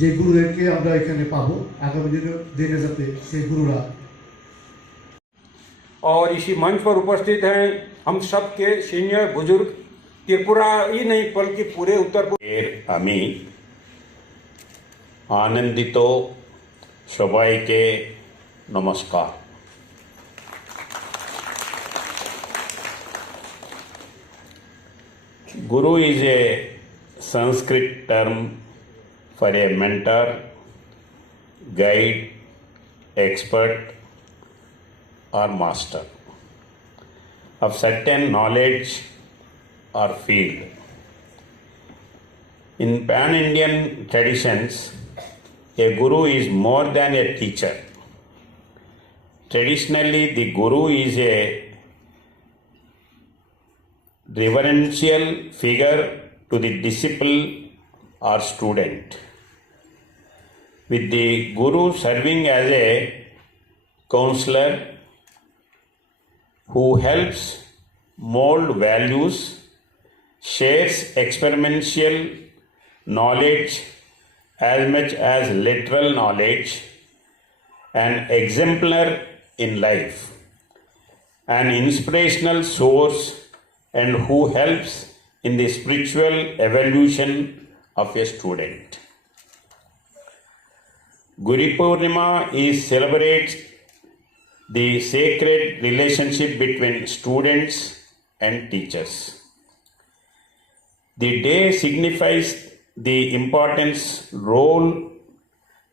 যে গুরুদেরকে আমরা এখানে পাবো আগামী দিনে যাতে সেই गुरुरा। और इसी मंच पर उपस्थित हैं हम सब के सीनियर बुजुर्ग त्रिपुरा ही नहीं बल्कि पूरे उत्तर এর আমি আনন্দিত, সবাইকে নমস্কার। Guru is a Sanskrit term for a mentor, guide, expert or master of certain knowledge or field. In pan-Indian traditions, a guru is more than a teacher. Traditionally, the guru is a reverential figure to the disciple or student, with the guru serving as a counselor who helps mold values, shares experiential knowledge as much as literal knowledge, an exemplar in life, an inspirational source, and who helps in the spiritual evolution of a student. Guru Purnima celebrates the sacred relationship between students and teachers. The day signifies the important role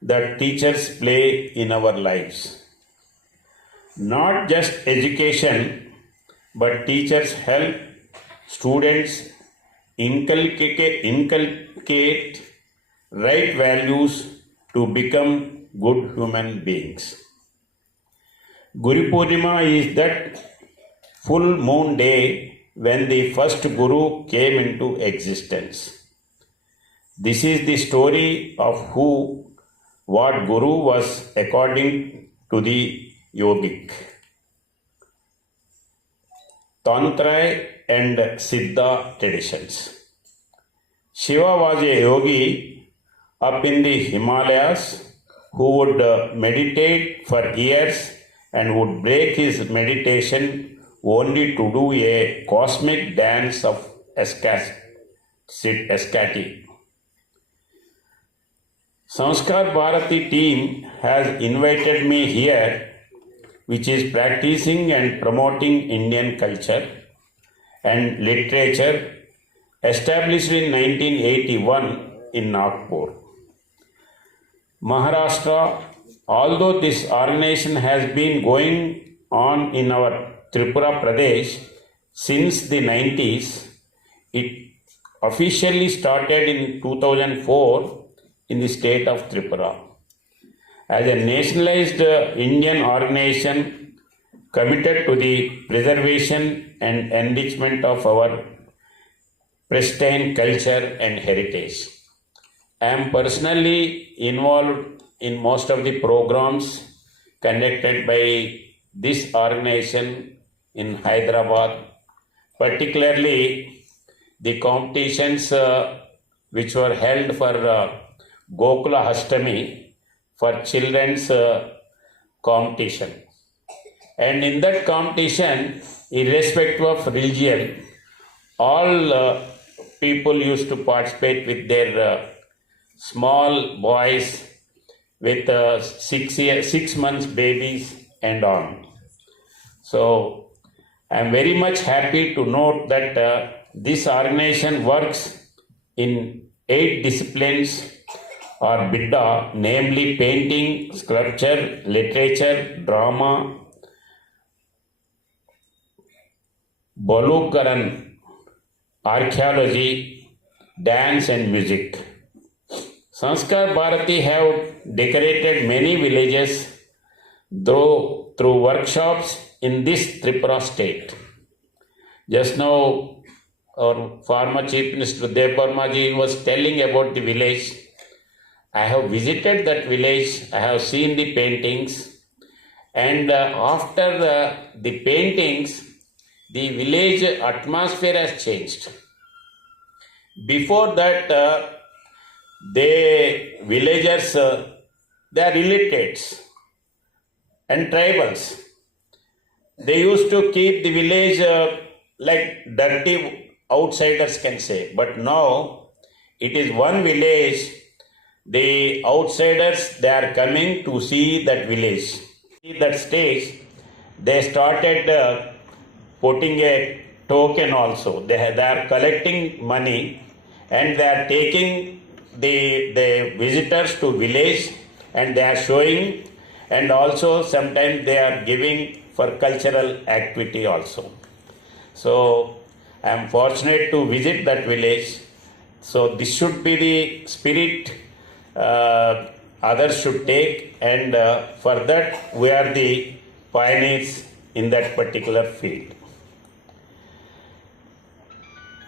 that teachers play in our lives. Not just education, but teachers help students inculcate right values to become good human beings. Guru Purnima is that full moon day when the first Guru came into existence. This is the story of what Guru was according to the yogic, Tantra and Siddha traditions. Shiva was a yogi up in the Himalayas who would meditate for years and would break his meditation only to do a cosmic dance of ecstacy. Sanskar Bharati team has invited me here, which is practicing and promoting Indian culture and literature, established in 1981 in Nagpur, Maharashtra. Although this organization has been going on in our Tripura Pradesh since the 90s, it officially started in 2004 in the state of Tripura. As a nationalized Indian organization committed to the preservation and enrichment of our pristine culture and heritage. I am personally involved in most of the programs conducted by this organization in Hyderabad, particularly the competitions which were held for Gokula Ashtami for children's competition. And in that competition, irrespective of religion, all people used to participate with their small boys with 6 months babies and on. So I am very much happy to note that this organization works in 8 disciplines or Bidda, namely painting, sculpture, literature, drama, Balukaran, archaeology, dance and music. Sanskar Bharati have decorated many villages through workshops in this Tripura state. Just now, our former Chief Minister Dev Barmaji was telling about the village. I have visited that village, I have seen the paintings, and after the paintings, the village atmosphere has changed. Before that, they villagers, they are illiterates and tribals. They used to keep the village like dirty outsiders can say. But now it is one village. The outsiders, they are coming to see that village. See that stage, they started putting a token also. They are collecting money and they are taking the visitors to village and they are showing, and also sometimes they are giving for cultural activity also. So I am fortunate to visit that village. So this should be the spirit others should take, and for that we are the pioneers in that particular field.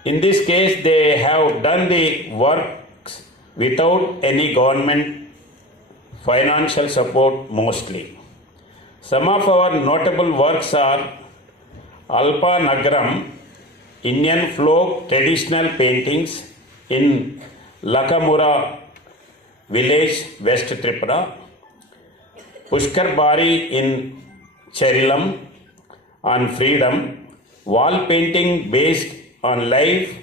In this case, they have done the works without any government financial support mostly. Some of our notable works are Alpa Nagaram, Indian folk traditional paintings in Lakamura village, West Tripura, Pushkar Bari in Cherilam on freedom, wall painting based on life,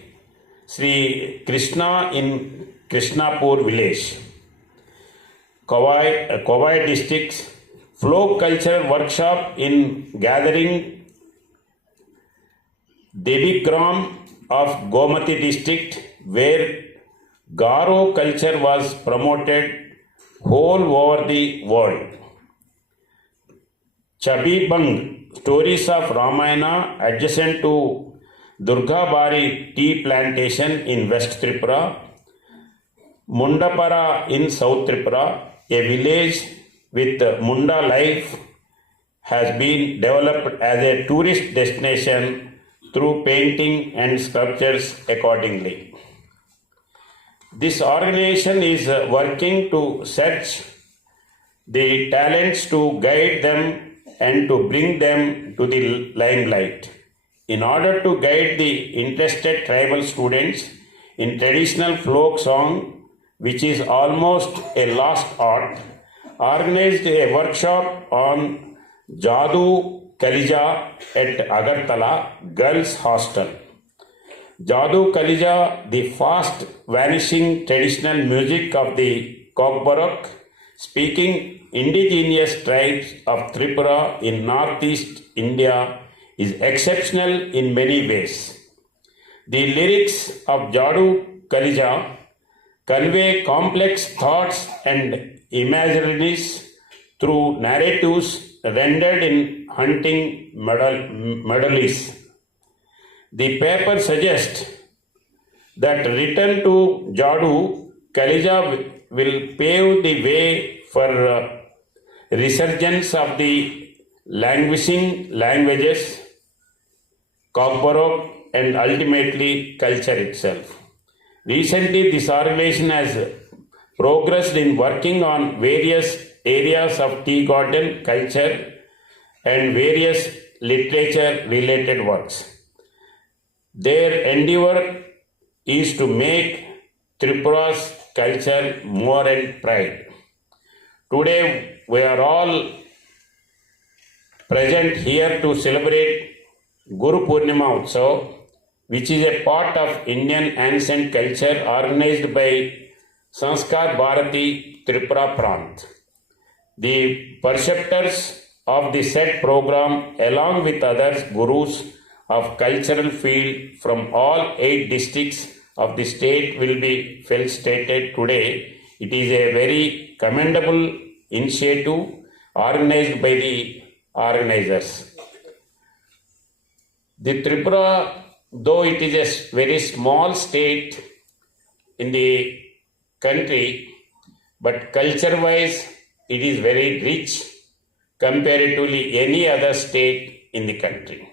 Sri Krishna in Krishnapur village, Kovai districts, folk culture workshop in gathering Devigram of Gomati district, where Garo culture was promoted whole over the world. Chabibang, stories of Ramayana adjacent to Durga Bari tea plantation in West Tripura. Mundapara in South Tripura, a village with Munda life, has been developed as a tourist destination through painting and sculptures accordingly. This organization is working to search the talents to guide them and to bring them to the limelight. In order to guide the interested tribal students in traditional folk song, which is almost a lost art, organized a workshop on Jadu Kalija at Agartala Girls Hostel. Jadu Kalija, the fast vanishing traditional music of the Kokborok speaking indigenous tribes of Tripura in northeast India, is exceptional in many ways. The lyrics of Jadu Kalija convey complex thoughts and imaginaries through narratives rendered in hunting melodies. The paper suggests that return to Jadu Kalija will pave the way for resurgence of the languishing languages, Kokborok, and ultimately culture itself. Recently, this organization has progressed in working on various areas of tea garden culture and various literature-related works. Their endeavor is to make Tripura's culture more and pride. Today, we are all present here to celebrate Guru Purnima Utsav, which is a part of Indian ancient culture organized by Sanskar Bharati Tripura Prant. The preceptors of the said program, along with other gurus of cultural field from all 8 districts of the state, will be felicitated today. It is a very commendable initiative organized by the organizers. The Tripura, though it is a very small state in the country, but culture-wise it is very rich comparatively any other state in the country.